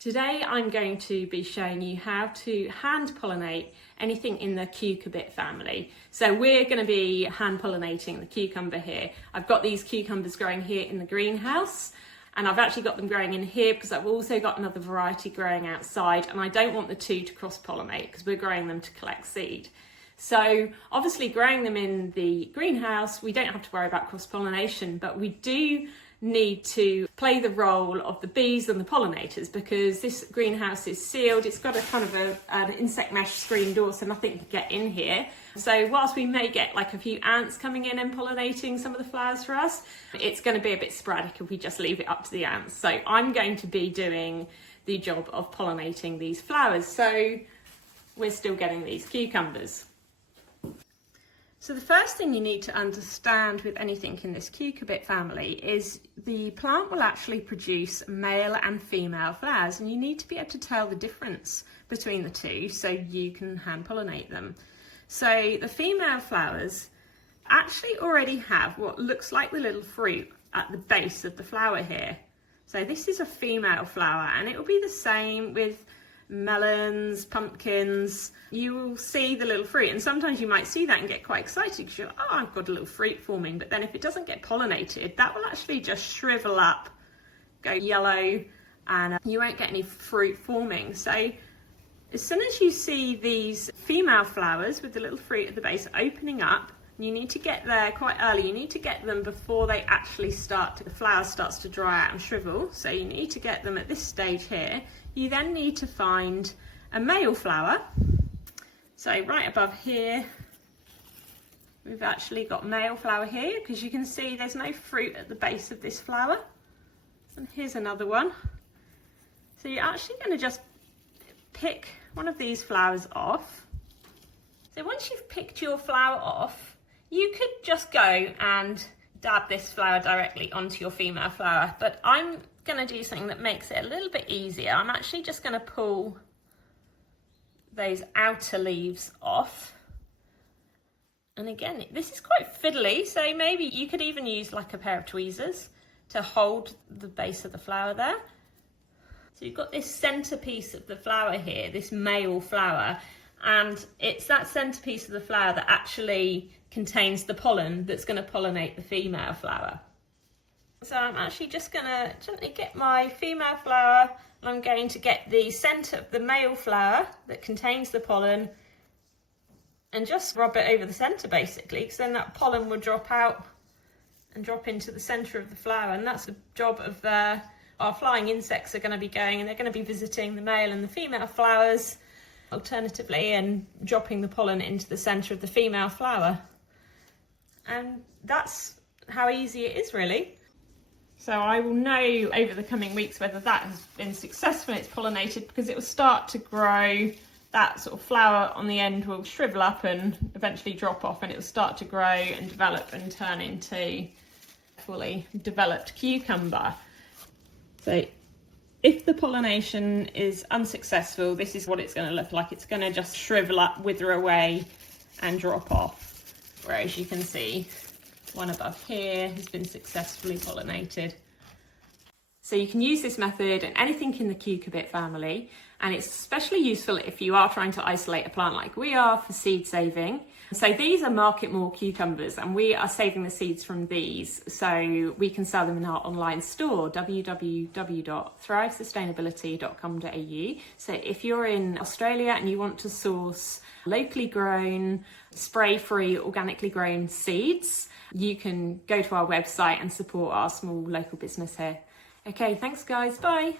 Today I'm going to be showing you how to hand pollinate anything in the cucurbit family. So we're going to be hand pollinating the cucumber here. I've got these cucumbers growing here in the greenhouse, and I've actually got them growing in here because I've also got another variety growing outside, and I don't want the two to cross pollinate because we're growing them to collect seed. So obviously growing them in the greenhouse, we don't have to worry about cross pollination, but we do need to play the role of the bees and the pollinators because this greenhouse is sealed. It's got a kind of an insect mesh screen door so nothing can get in here. So whilst we may get like a few ants coming in and pollinating some of the flowers for us, it's going to be a bit sporadic if we just leave it up to the ants. So I'm going to be doing the job of pollinating these flowers. So we're still getting these cucumbers. So the first thing you need to understand with anything in this cucurbit family is the plant will actually produce male and female flowers, and you need to be able to tell the difference between the two so you can hand pollinate them. So the female flowers actually already have what looks like the little fruit at the base of the flower here. So this is a female flower, and it will be the same with melons, pumpkins. You will see the little fruit, and sometimes you might see that and get quite excited because you're like, oh, I've got a little fruit forming. But then if it doesn't get pollinated, that will actually just shrivel up, go yellow, and you won't get any fruit forming. So as soon as you see these female flowers with the little fruit at the base opening up, you need to get there quite early. You need to get them before they actually the flower starts to dry out and shrivel. So you need to get them at this stage here. You then need to find a male flower. So right above here, we've actually got male flower here because you can see there's no fruit at the base of this flower. And here's another one. So you're actually going to just pick one of these flowers off. So once you've picked your flower off, you could just go and dab this flower directly onto your female flower, but I'm going to do something that makes it a little bit easier. I'm actually just going to pull those outer leaves off. And again, this is quite fiddly, so maybe you could even use like a pair of tweezers to hold the base of the flower there. So you've got this centerpiece of the flower here, this male flower, and it's that centerpiece of the flower that actually contains the pollen that's going to pollinate the female flower. So I'm actually just going to gently get my female flower, and I'm going to get the centre of the male flower that contains the pollen and just rub it over the centre basically, because then that pollen will drop out and drop into the centre of the flower, and that's the job of our flying insects are going to be going, and they're going to be visiting the male and the female flowers alternatively and dropping the pollen into the centre of the female flower. And that's how easy it is, really. So I will know over the coming weeks whether that has been successful, it's pollinated, because it will start to grow. That sort of flower on the end will shrivel up and eventually drop off, and it will start to grow and develop and turn into a fully developed cucumber. So if the pollination is unsuccessful, this is what it's going to look like. It's going to just shrivel up, wither away and drop off. Whereas you can see one above here has been successfully pollinated. So you can use this method in anything in the cucurbit family, and it's especially useful if you are trying to isolate a plant like we are for seed saving. So these are Market More cucumbers, and we are saving the seeds from these so we can sell them in our online store, www.thrivesustainability.com.au. So if you're in Australia and you want to source locally grown, spray-free, organically grown seeds, you can go to our website and support our small local business here. Okay, thanks guys, bye.